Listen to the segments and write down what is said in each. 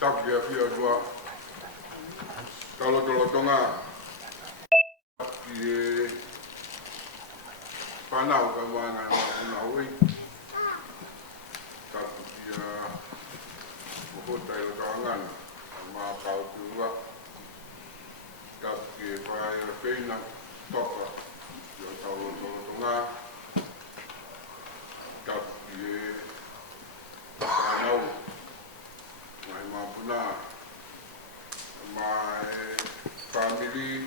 taki a fia tua talotonga ki e whanau ka wanga na hui tapu ki a mohota i roto angana ma pau tua tapu ki e whaia e whina toka ki o talotonga tapu ki e whanau mai mapuna mai family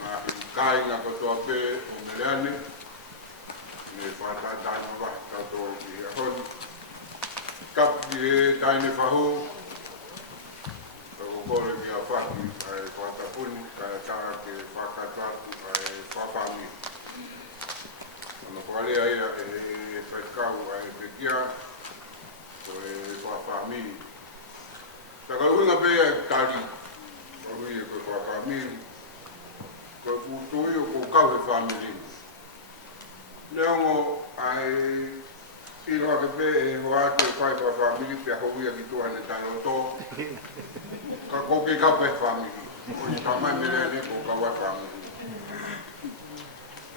nga kai nga kotoa pe o meleane ne whata taino wa tato ki a honi kapu ki e taine whaho kako kore ki a whaki ai whata puni kai taha ke whakatatu ai whawhami ana whalea ia e whaikau ai pekia so e whawhami takaruinga pe e tari o rui e koe whawhami ko utoi o ko kau he family. Leongo ai iro ake pe e hoa te whai pa family pe a hovia ki tua ne tai o tō. Ka koke kau pe family. O i tamai mele ne ko kau a family.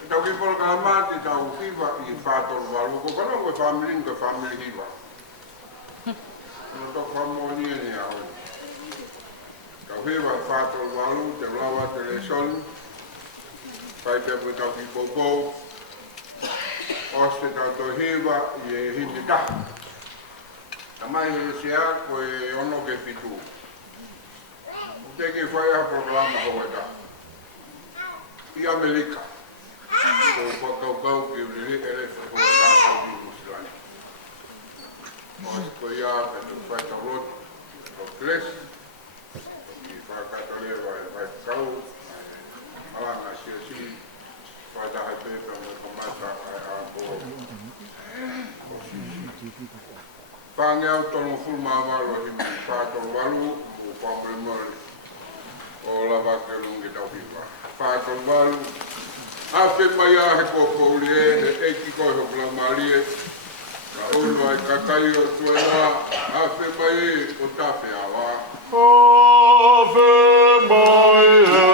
Tau ki polo ka mati tau hiwa i whātoro walu. Ko kano koe family ko family hiwa. No tō whamoni e ni au. Kau hiwa i whātoro walu, te lawa, te le solu. Pai te pui tau ki poupou, oste tau tō hiwa i e hindi taha. Na mai he sea koe ono ke pitu. O te ki whai a programa hoa taha. I Amerika. Ko whakaukau ki uri ere hoa taha ki Musilani. Oste koe ia pe tu whai tau rotu, tau klesi. Ki whakatolewa e whai kau. Alanga si whai taha pepe me komata ai a po. Whangeau tono fulma amaru i mi whātoro walu o whamre mori o lava ke lungi tau hiwa. Whātoro walu, awhi mai a he kōkouri e, he eiki koe ho kula marie, ka unu ai kakai o tuena, awhi mai e o tape awa. Awhi mai e.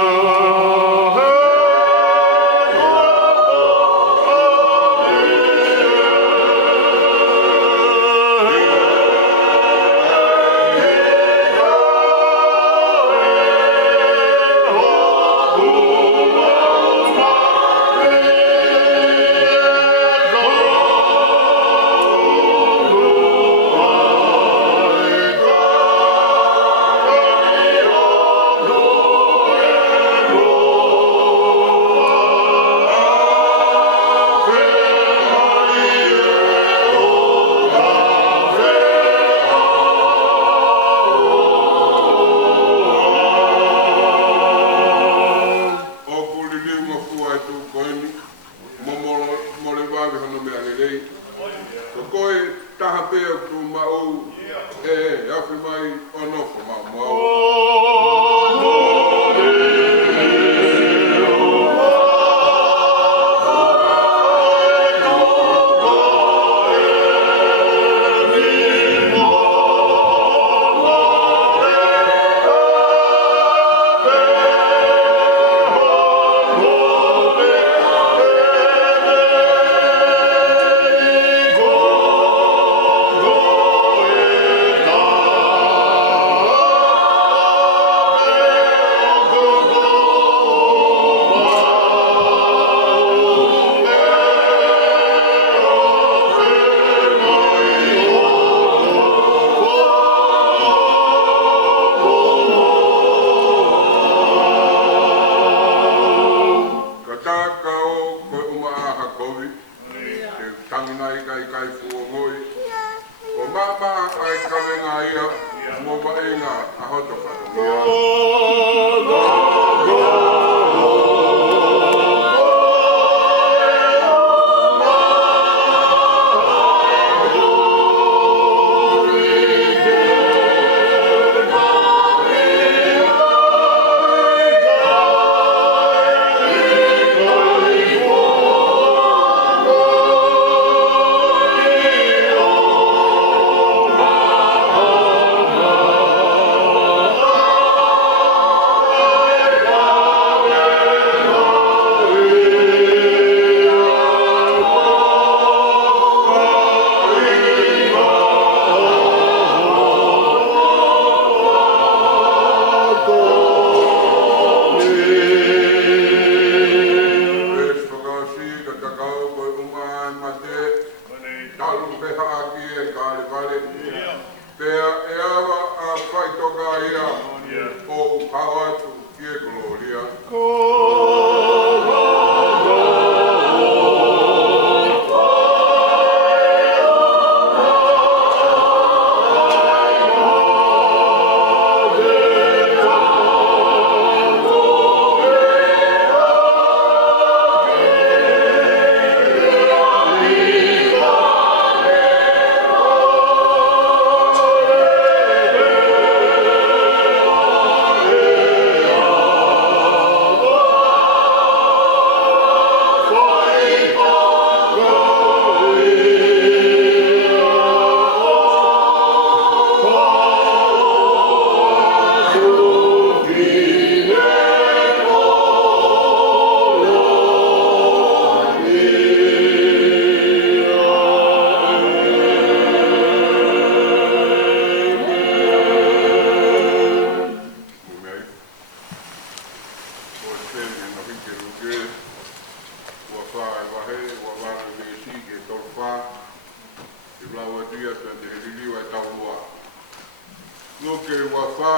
no ke wafa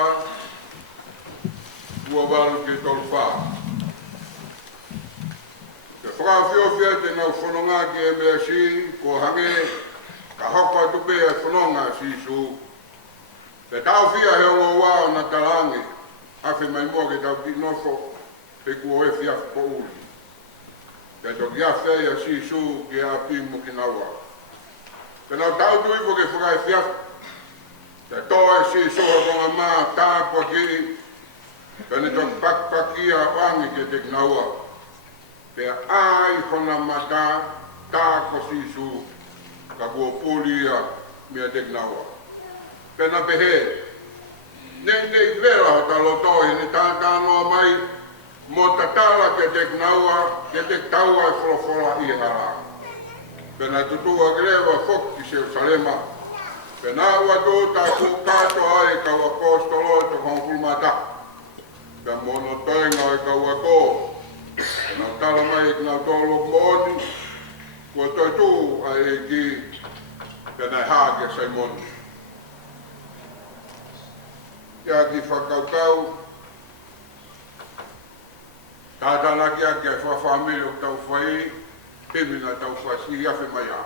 ua walu ke tolfa ke whakawhiowhia te nau whanonga ki e mea si ko hange ka hoko atu pe e whanonga si su te tau whia he ongo wā na tarange hawhi mai mua ke tau ki nofo pe kua e whia po uli te toki a whea si su ki a pi mo ki nawa te nau tau tui po ke whakai whia te toe si su ha konga mā tāpua ki pene toki pakpakia wangi ke te nawa pe ai hona mata tā ko si su ka kua polia mea te nawa pena pehe nei vera o talo toi ni tata noa mai mo tatala ke te naua ke te taua e wholofola i hara pena tutua greva fok ki se salema pena ua tō tāku kato ai ka ua kostolo to konfulmata pe mono toinga e ka ua ko pena tala mai ki nau tolo moni kua toi tū ai e ki pena hake sai moni ia ki whakaukau, tātā laki a ki a whawhamere o tau whai, pemina tau whasi i awhi mai a.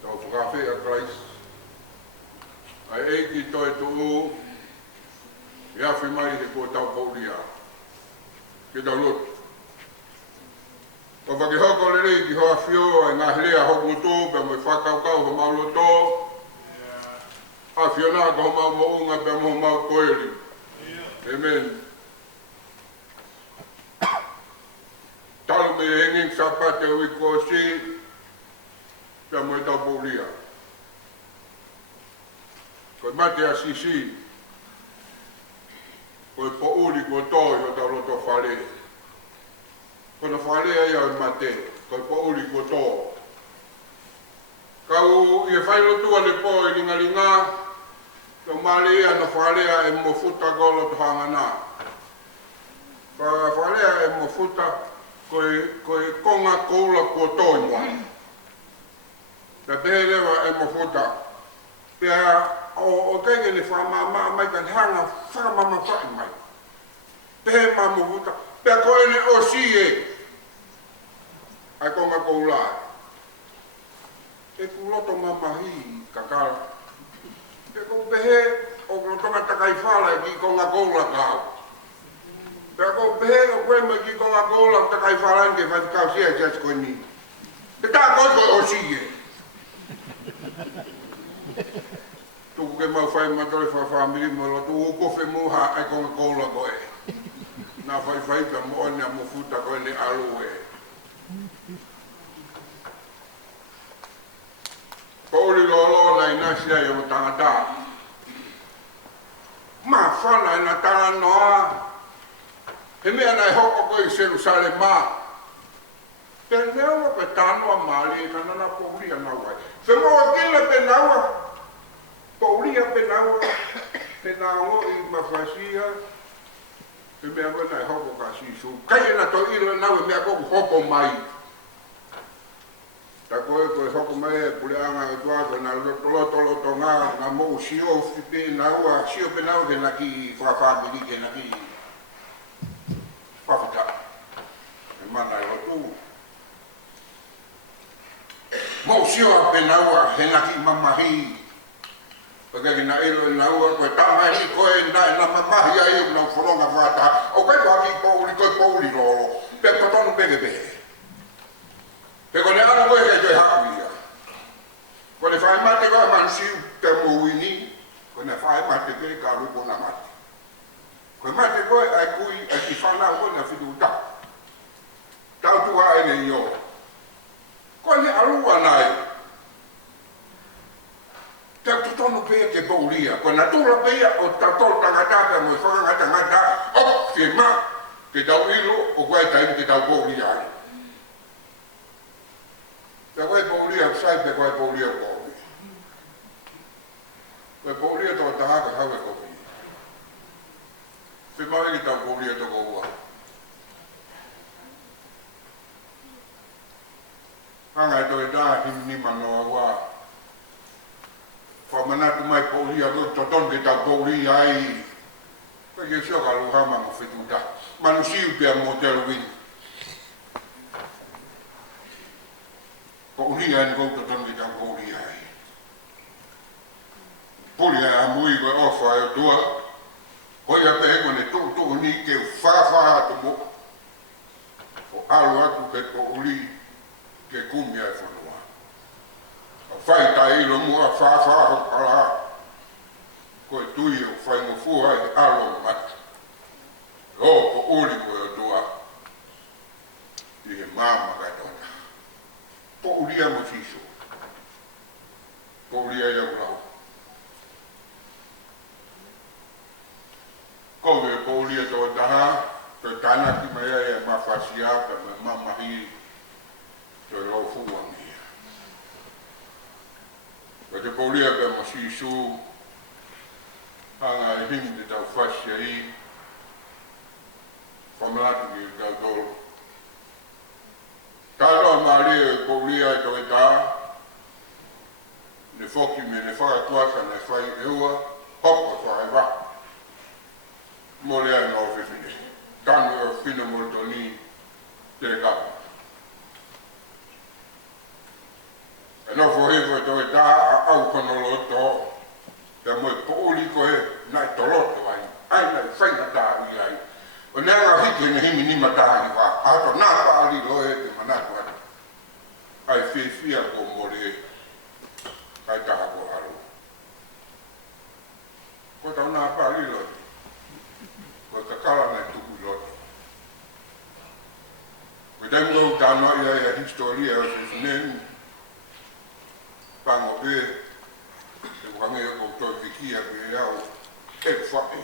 Tau whakawhi a Christ. Ai eiki toi to o, i awhi mai he ko tau pauri a. Ki tau lotu. Ko whaki hoko le rei ki hoa whio, ai ngā hirea hoku tō, pe moi whakaukau ho maulo tō, a fiona ko mau mounga pe mo mau koeli. Amen. Talu me henging sapate o ikosi pe mo tau poulia. Ko mate a sisi. Ko po uli ko toi o tau loto whale. Ko na whale ai au mate. Ko po uli ko to. Kau i e whailotua le po i ringa Tau malea na whalea e mo futa golo to hangana. Ka whalea e mo futa koe konga koula kua toi moa. Ka peherewa e mo futa. Pea o kenge ni whamama mai kan hanga whamama whai mai. Pehe ma mo futa. Pea koe ni o si e. Ai konga koula. E kuloto mamahi kakala. Pe ko pehe o ko tonga takai whala ki konga koula kau. Pe ko pehe o koe mai ki konga koula takai whala ke whai kau sia jas koe ni. Pe tā koe koe o sige. Tuku ke mau whai matore whamiri mo lo tu ukofe muha ai konga koula koe. Nā whai ka mo ane a mo futa koe ni alu e. Pauli lolo na inasia yo tangata. Ma fana na tala noa. He mea na hoko ko i Jerusalem ma. Pe neo pe tanoa mali kana na Pauli na wai. Fe mo kila pe nawa. Pauli pe nawa. Pe nawa i mafasia. Pe mea ko na hoko ka sisu. Kai na to ilo na mea ko hoko mai. Ta koe koe hoko mai e puleanga e tuato na loto ngā mou sio pe naua, sio pe nau ke naki whawhamiri ke naki whawhita. E mana e lotu. Mou sio pe naua he naki mamahi. Paka ki na ilo e naua koe tamahi koe na mamahi a iu na whoronga whata. O kai waki koe pouli lolo. Pe patonu peke pehe. Pe kone anu koe ke toi haku ia. Kone whae mate koe mansiu te mouini, kone whae mate koe ka rupo na mate. Koe mate koe ai kui ai ki whanau koe na whidu ta. Tau tuha e ne io. Kone arua nai. Te tutonu pea ke poulia, kone na tula pea o tatol tangata mo i whakangata ngata, op ke ma ke tau ilo o koe taim ke tau poulia ai. Pe koe poulia sai pe koe poulia koe. Koe poulia tō tahaka hawe koe. Pe mai ki tau poulia tō koua. Hanga e toi tā himni manoa wā. Whamana manatu mai po lia go toton ke ta po lia ai. Pe ke sio ka lu hama mo fitu da. Manu siu pe mo te win. Po lia ni go toton ke ta po lia ai. Po lia mui go ofa e tua. Ko ia pe ko ne tu ni ke fa to mo. O alu atu ke po lia ke kumbia e fonua. Fai tai lo mua fa ho para. Ko tui o fai mo fu ai alo mat. O ko uli ko toa. Ni mama ka tona. Po uli mo siso. Po uli ya ulau. Ko me po uli to da to tana ki mai ya ma fasia ka mama hi. To lo fu wa ni. Ko te po uli pe mo siso. Anga e hing te tau whasia i whamalatu ki tau tolo. Tātoa maria e kouria e toke tā, ne whoki me ne whakatuasa ne whai eua, hopa whae wha. Mo lea ngā o whiwhine, tānu e whina mo toni te re kapa. E no whohewa e toke tā a au konolo tō, te moe pooli ko he nai toloto ai, ai nai whainga tāui ai. O nea ngā hiki ne himi ni matāhi wā, ato nā pāli loe te manatu atu. Ai whiwhia ko more, ai taha ko haru. Ko tau nā pāli loe, ko kakala nai tuku lote. Ko taimu au tāna ia ia historia o se whinenu, pango pē, Wangi o toi wikia pe au e whae.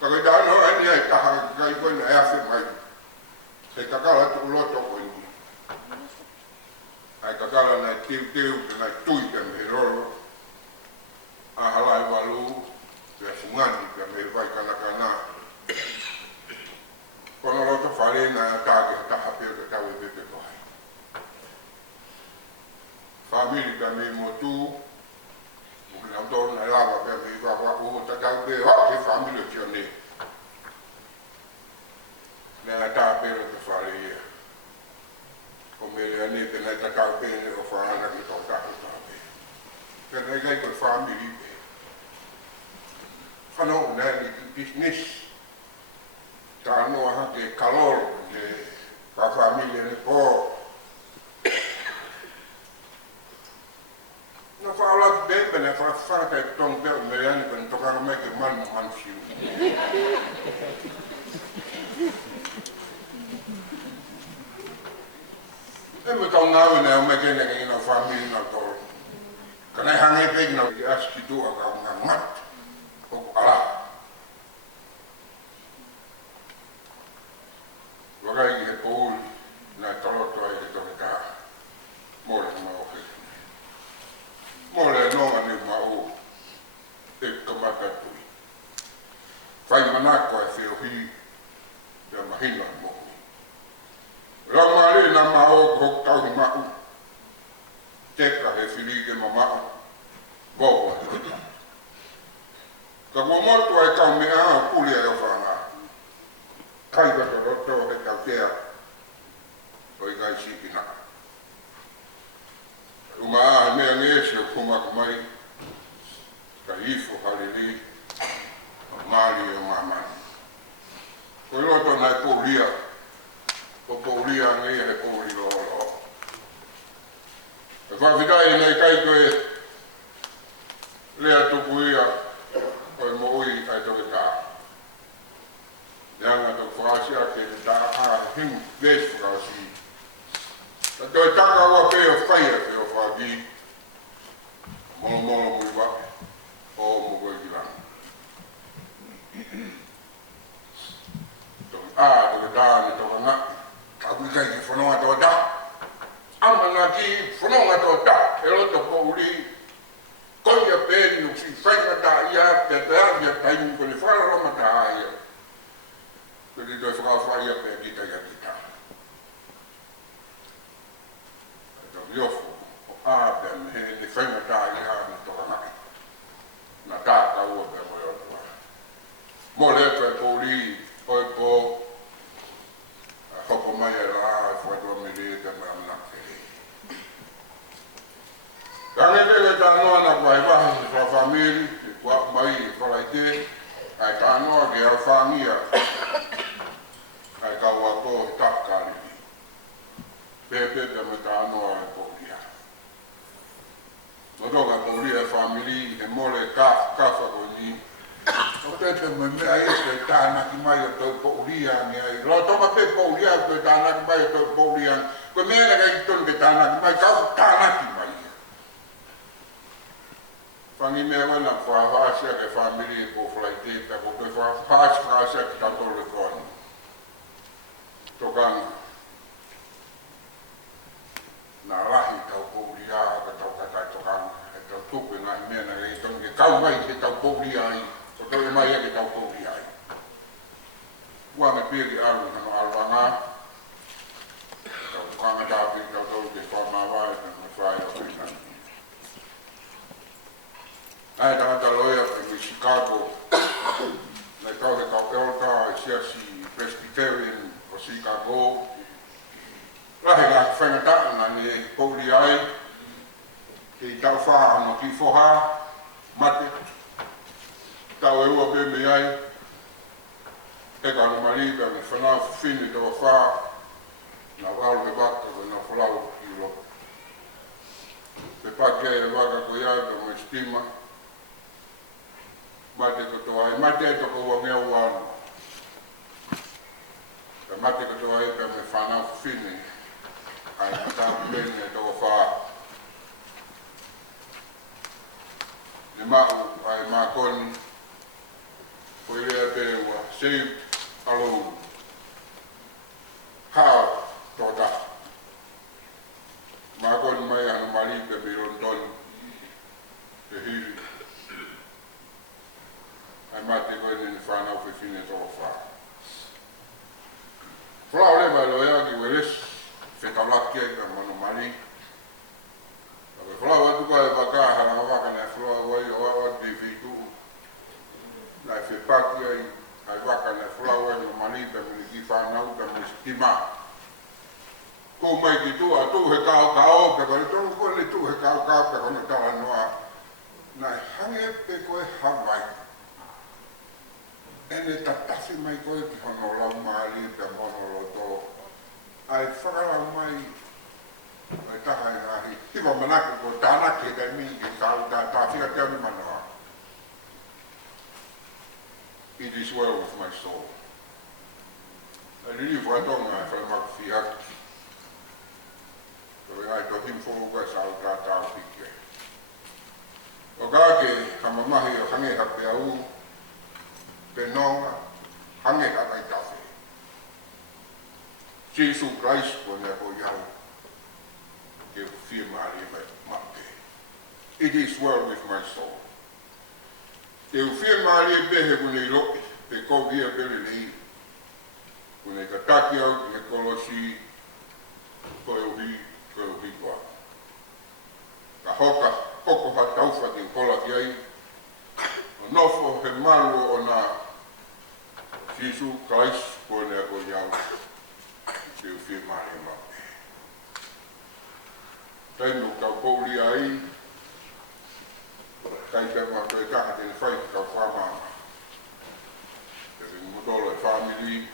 Ka kai tāno ani ai taha kai koe na eawhi mai. Hei kakala tu loto koe ni. Ai kakala nai teu te nai tui pe me roro. A halai walu pe sungani pe me vai kanakana. Kono loto whare na tāke taha pe te tau e pepe koe. Famili pe me motu. Não estou na lava para mim, vou tratar de que família tinha nem. Na tapera de faria. Como ele ali que na tapera o fala que toca também. Que não é que família. Falou né de business. Tá no a que calor de a família de po. No fala bem, né? Fala que tom de Mariana quando tocar mais que man fio. E me tau nau né, o me que nem na família na tol. Kana hange pe na acho que tu a na mat. O ala. Logai que Paul na tolo to ai to ka. Mora ma o que. Mole no ani mau e tomata tui. Fai manako e whio hi te mahina mo. Ramari na mau ko tau mau. Teka he whirige mamau. Boa. Ka momotu ai kau mea au puli e whanga. Kai ka to roto he kau tea. Oi kai sikina. Uma mea ngesi o kumaka mai, ka ifo halili, mali o mamani. Ko roto nai poulia, o poulia ngai he pouli lolo. E whawhikai nei kai koe, lea tuku ia, koe mo ui kai toke tā. Neanga toku whaasia ke tā a hing ves whakasi. Toi taka ua peo whaia peo whagi. Mono mui wake. O mo koe ki lana. Toki toki tāne toka ngā. Kaku kai ki whanonga tō tā. Ama ngā ki whanonga tō tā. E roto pouri. Koia pēni uksi whainga tā ia. Te tākia taimu kone whararama tā ia. Kone toi whakawhaia pēr kita ia kita. Yofo, o ape me he ne whainga tā i hana toka ke au whangia ai kau ato he takari. Pepe me ka anoa e Paulia. Notonga Paulia family he mole kafa ko ni. O pepe me mea ese tāna ki mai o tau Paulia ni ai. Lo tonga pe Paulia ko tāna ki mai o tau Paulia. Ko mea na kai ton ke tāna ki mai kau tāna ki mai. Whangi mea wana whahāsia ke family ko whalaiteta ko pe whahāsia ki tatole koni. Tokanga. Nā rahi tau Paulia ka tau katai tokanga. E tau tupe ngā mea na rei tonu ke kau mai ke tau Paulia ai. Ko tau e mai ke tau Paulia ai. Ua me piri aru hano alwanga. Tau kanga tāpi tau tau ke whamawai me whai o Finland. Ai tangata loia pe Chicago. Nei kau he kau eolta e siasi Presbyterian o Chicago. Rahi ngā whaingataa na ni Pauli ai. Ki tau whaano ki whoha, mate. Tau e ua pe me ai. E ka no mariga me whanau whini tawa wha. Na wau he waka ko na whalau ki loko. Te pake e waka ko iai pe mo stima. Mate ko toa e mate e toko ua mea uano. Te mate ko toa e pe me whanau whini. Ai matau mene e toko wha. Ne mau ai mākoni. Koe rea pe ua saved alone. Hao tōta. Mākoni mai anu marika pe London. Te hiri. Ai mate koe nini whanau whiwhine toko wha. Whlau lewa loea ki weres. Whetaulake ka manu mari. Awe whalau atu ka e wakaha na waka na whalau wai o awa te whitu. Nai whepaki ai waka na whalau wai o mari ka mini ki whanau ka mini stima. Ko mai ki tua tu he kao kao ka kone tonu kone tu he kao kao ka kone tawa noa. Nai hange pe koe hawai. Ene tatasi mai koe ki hono lau maari ka mono loto. Ai whakara mai ai taha e rahi. Hiwa manaka ko tāna ke kai mi ki kau tā whika te anu manoa. It is well with my soul. Ai riri whatonga e whaimaku whihaki. Koe ai tohim whoruka sau tā tā whike. O kāke hamamahi o hange hape au. Penonga hange hakai tawhi. Jesus Christ ko ne ko yau ke firmari mate. It is well with my soul. Te firmari behe kune loki pe ko via pele nei. Kune kataki au ke kolosi ko uhi kwa. Ka hoka koko ha taufa ki kola ki ai. Nofo he malu o na Jesus Christ ko ne ko yau. Te uwhi mahi mahi. Tainu kau Pauli ai. Kai te mako e taha tene whai kau whamama. Te motolo e family.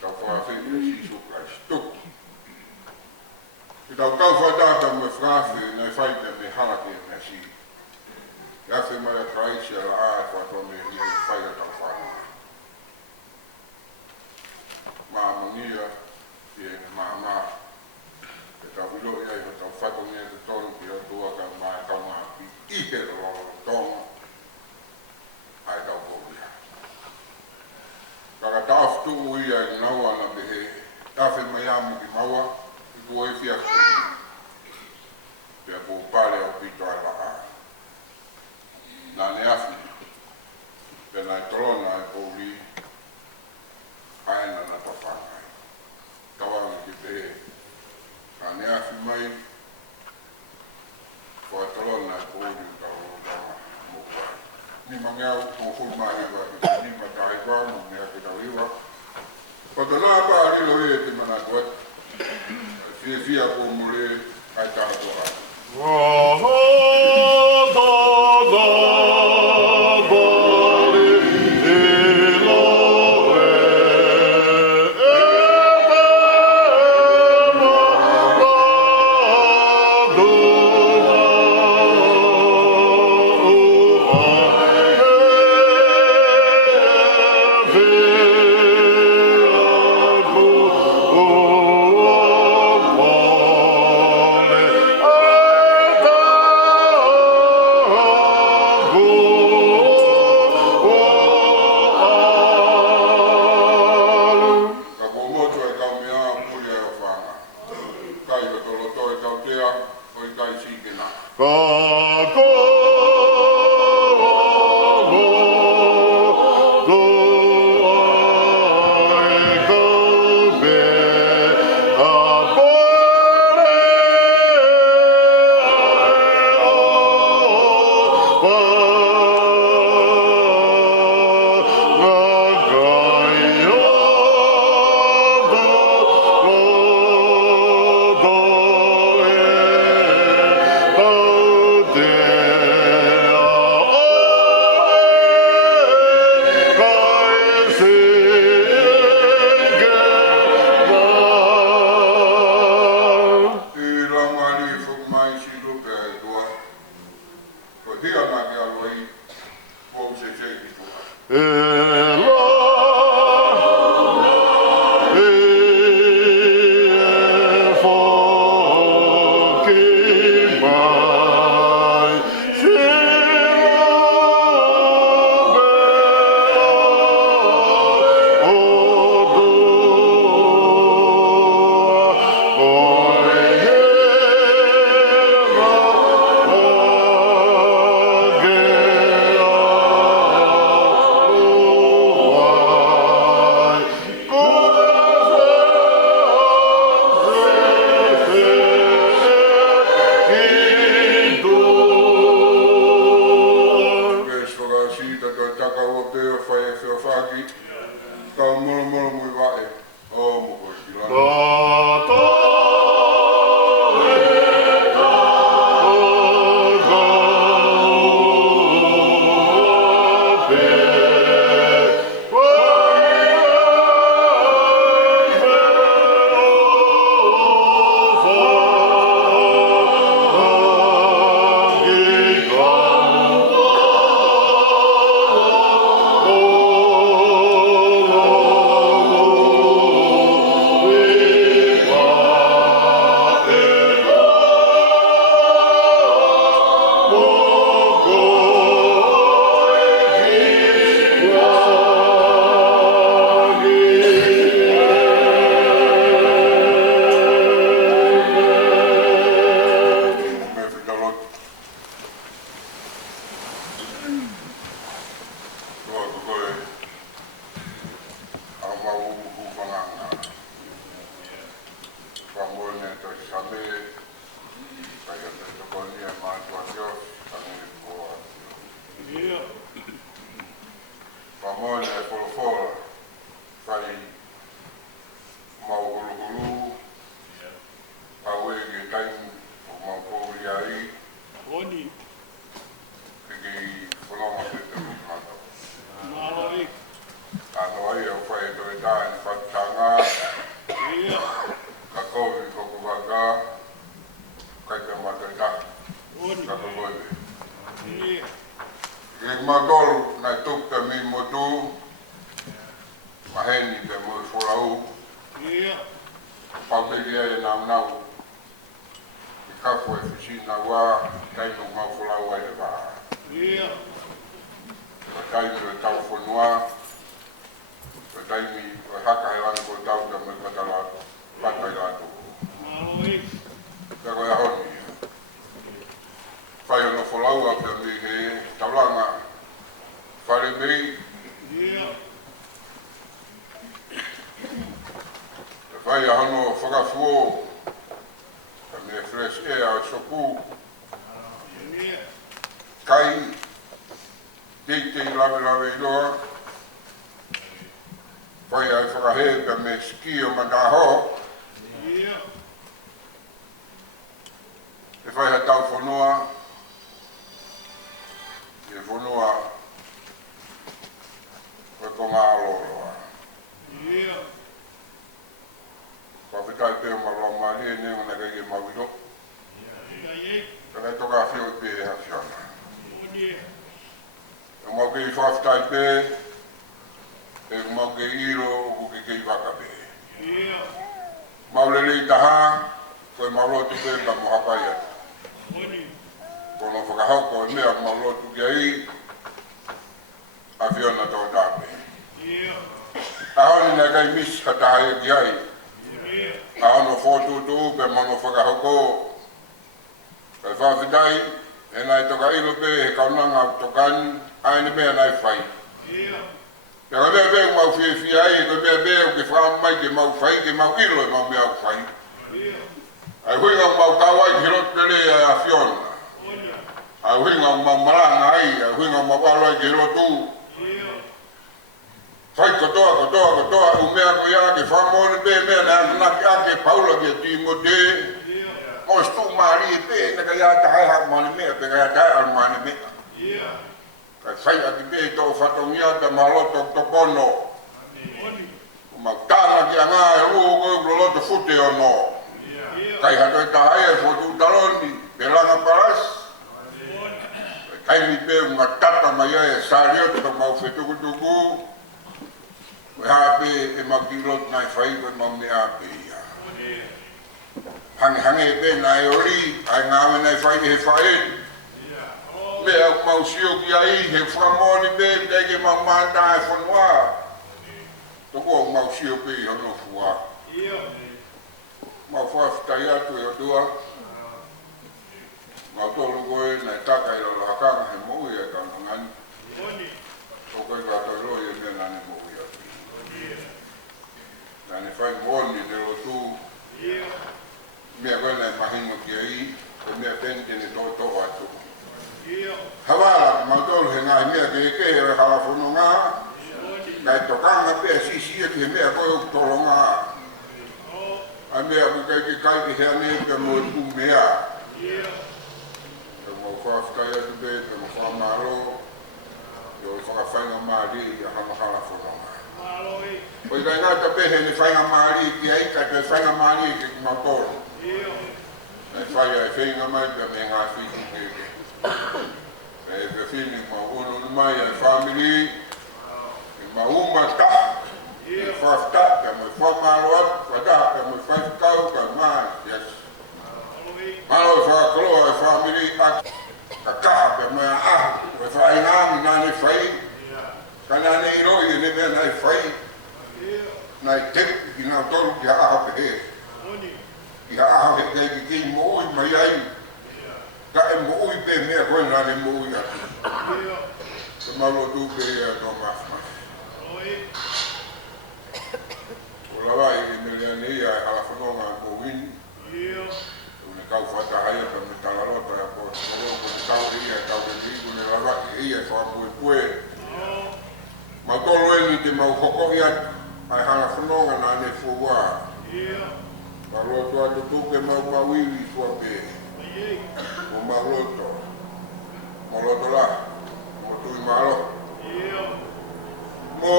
Kau whawhi e Sisu Christ. Tuku. Ki tau kau whatata me whawhi nei whai te me halaki e me si. Iafe mai a Christ e la a whatone ni whai a tau whamama. Māmonia e māma e tau wilo ia i tau whatongia te tonu ki o tua ka mai tau ngā ki ihe rolo tonga ai tau kōria. Kaka tāwhitu ia i naua na behe tāwhi mai amu ki maua i kua e whia kūri. Pea kō pāre au pito ai la a. Nā ne awhi. Pea nai torona e pōri aena na tawhangai. Tawanga ki pehe. Ka ne awhi mai, kua talona e pōri tau roma mōkai. Ni mangeau o hulmai iwa ki ni matai wā mo mea ki tau iwa. Pata nā pā rilo e te mana koe. Fia ko mure ai tātou ai. Wā hia na ki alo i o se se i tuka. Ai mi pe unga tata mai e sario te mau fetuku tuku. Hape e makilot nai fai ko mau me ape ia. Hange pe nai ori ai ngawe nai fai he fai. Me au mau sio ki ai he whamoni pe teke mau mata e whanua. Toko mau sio pe i hono fua. Mau whaftai atu e o dua. Mau tolu koe nai taka i lalo hakanga he mou e kangangani. Toko i kato roi e mea nane mou i atu. Nane whai moni te rotu. Mea koe nai mahingo ki ai. E mea pentene tō atu. Hawala, mau tolu he ngahi mea ke ke e hawa whono ngā. Kai tokanga pia sisi e ke mea koe o tolo ngā. Ai mea ku kai ki hea ne ke mo e ku mea. Ke mo whaftai atu pe, ke mo whamaro. Ke o whakawhainga maari i a hamahala whono ngā. Poi kai ngata pe he ne whainga maari ki ai, kai te whainga maari ke ki mau tolo. Nei whaia e whainga mai pe me ngā whiti ke ke. E pe whini mau unu mai e family. E mau uma ta. E whafta, ke mo whamaro atu, whata, ke mo whaifkau, ke mai, yes. Malo e whakaloa e family atu. Ka kaha pe mo a ahu, e whainami nane whai. Ka nane i roi e ne mea nai whai. Nai teku ki nā tolu ki a ahu pe he. Ki a ahu he kei ki ki mo ui mai ai. Ka e mo ui pe mea koe nane mo ui atu. Te malo tu pe e a tō mafmas. O lawa i me lea nei a e hala whanonga ko wini. Une kau whatahaya ka me talarota e po toro ko te tau ia e tau te ligu ne lalaki ia e whakapue pue. Ma tolo e ni te mau hokohi atu a e hala whanonga nane fua. Ma roto atu tuke mau mawiri fua pe. Mo maroto. Mo roto la. Mo tui malo. Mo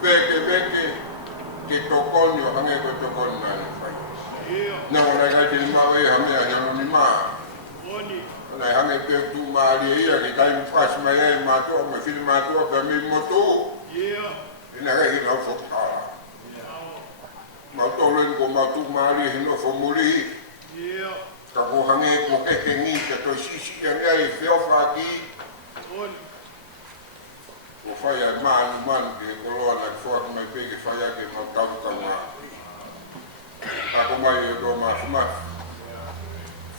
beke ke tokonyo hange ko tokon nane whai. Nā ora kai te mau e hamea hano ni maa. Nai hange pe tu maari e ia ki taimi whasi mai e mātua, mai whini mātua pe mi motu. Ina kai ki lau whokala. Mau tōlen ko mau tu maari e hino whomuri. Ka ko hange ko keke ngi ka toi sisi yang ei whiowha ki. Ko whai ai manu ke koloa nai whuaka mai peke whai ake mau kaukau ngā. Ako mai e tō mafu.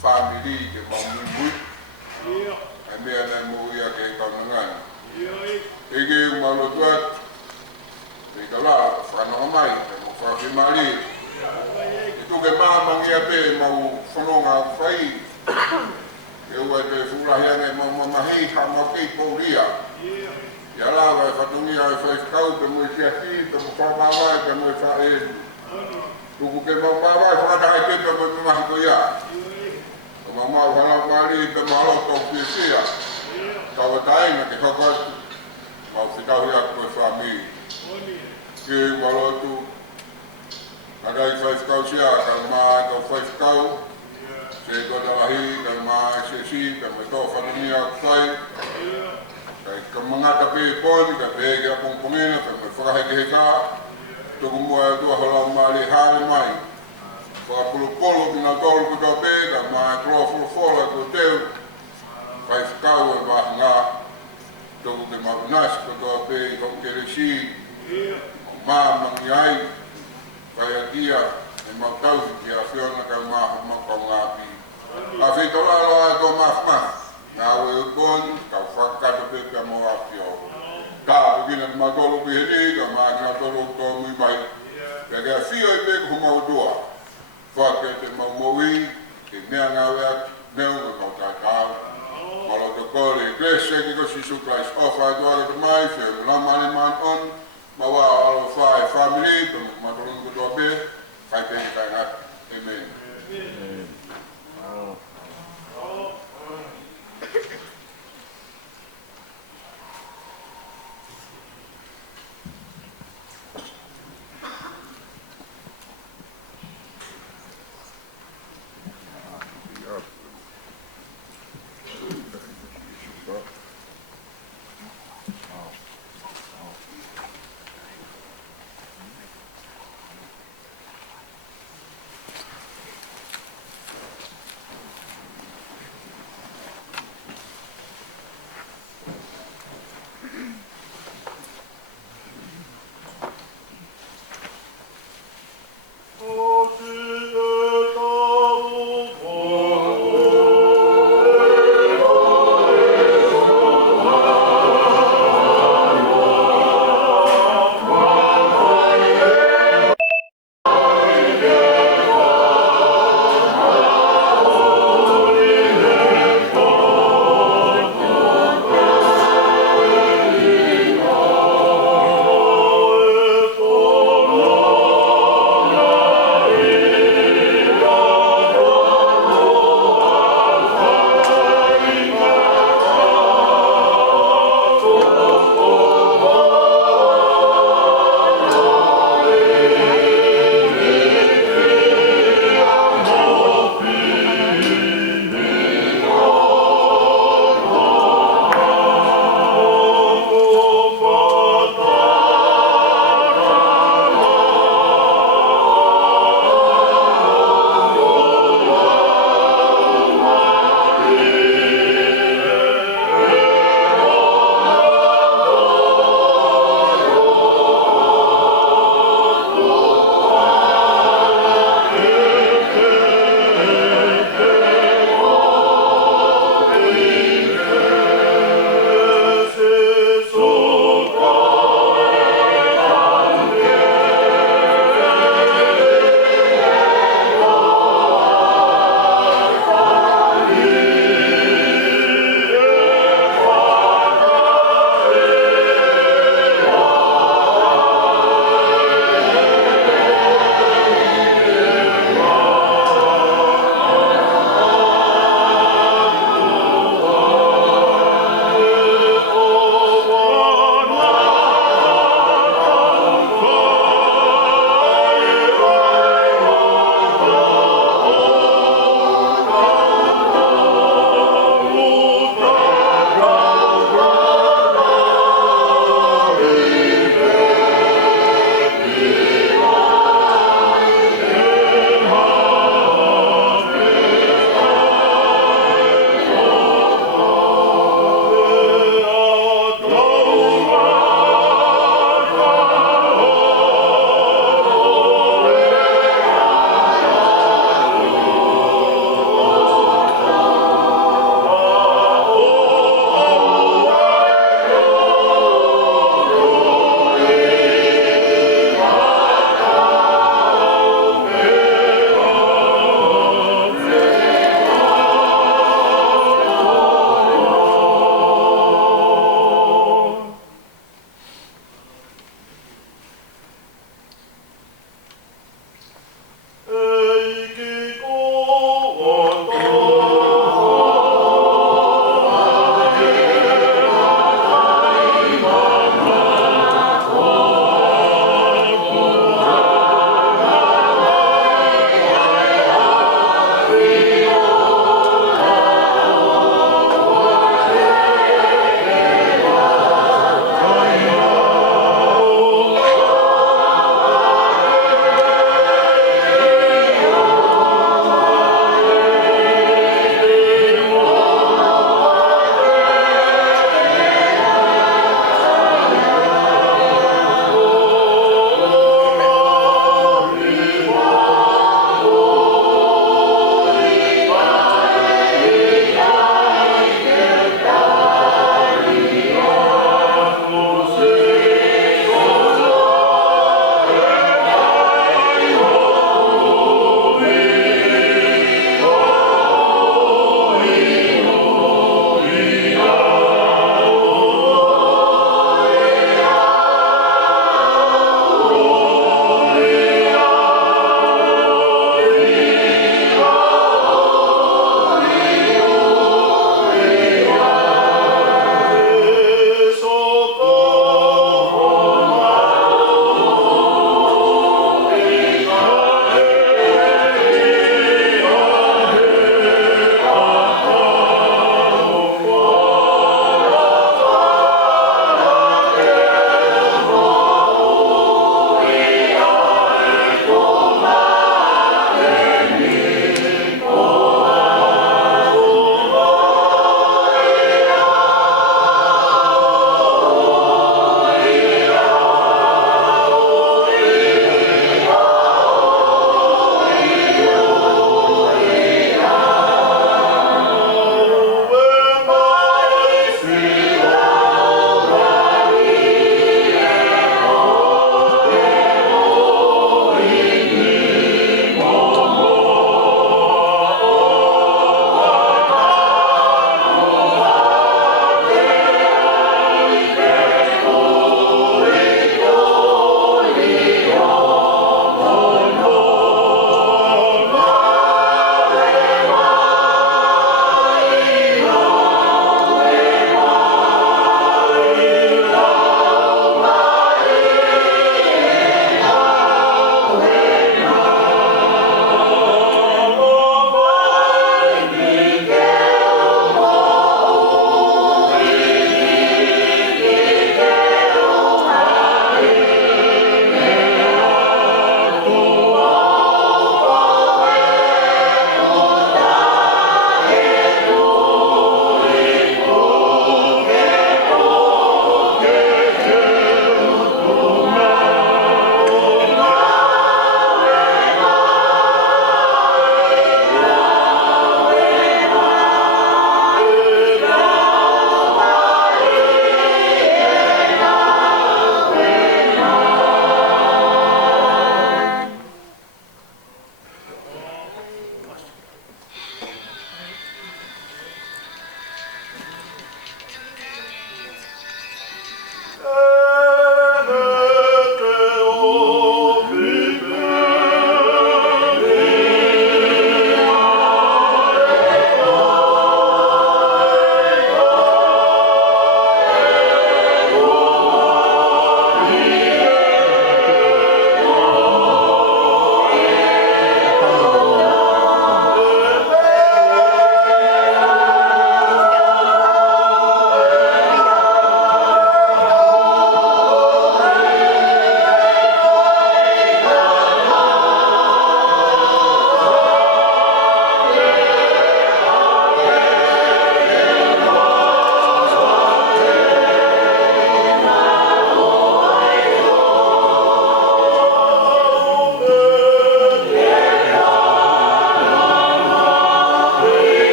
Family ke mau mui. Ai mea nai mo ia ke kaunangani. Ege u malo tuat. E ka la, whanonga mai, ke mo whawhi mari. E tuke māmangi a pe mau whanonga whai. E ua te whurahiane mau mamahi ha mau kei pouria. Ia lawa e whatungi ai whaifkau pe mo i whiaki, pe mo whamawai, pe mo i whae. Tuku ke mau mawai whakatakai te pe mo i mahi ko ia. Ka mau hanau mari pe malo tō pisia. Kawa tainga ke whakatu. Mau whitahi atu e whami. Ke malo tu. Kadai whaifkau sia, ka maa ka whaifkau. Se kota lahi, ka maa se si, ka me tō whanungi aku whai. Ka mangata pe poni, ka pege a pongpongina, ka me whakaheke heka. Tuku mua e tua halau mari hare mai. Whakapulupolo ki nga tolu ku tau pe, ka maa kloa fulfola ku teu. Whaifkau e wahanga. Tuku ke maunasi ku tau pe, i hongkere si. Maa mangi ai. Whaiakia, e mautauhi ki a whiona ka maa makau ngāpi. A whitolalo a tō mafma. Ngā ue uponi, ka whakakato pe pia mo a whio. Ka pukina ki matolo ki heni, ka maa ki nga tolo tō mui mai. Ka kia whio i pe ku mau dua. Whake te mau moui, ke mea ngā wea neu me mau tātau. Malo te kore i Grace ki ko Sisu Christ ofa i tuare te mai, whio lamani man on. Mawa alo whae family, pe matolun ku tō pe, kai pe ki kai ngata. Amen.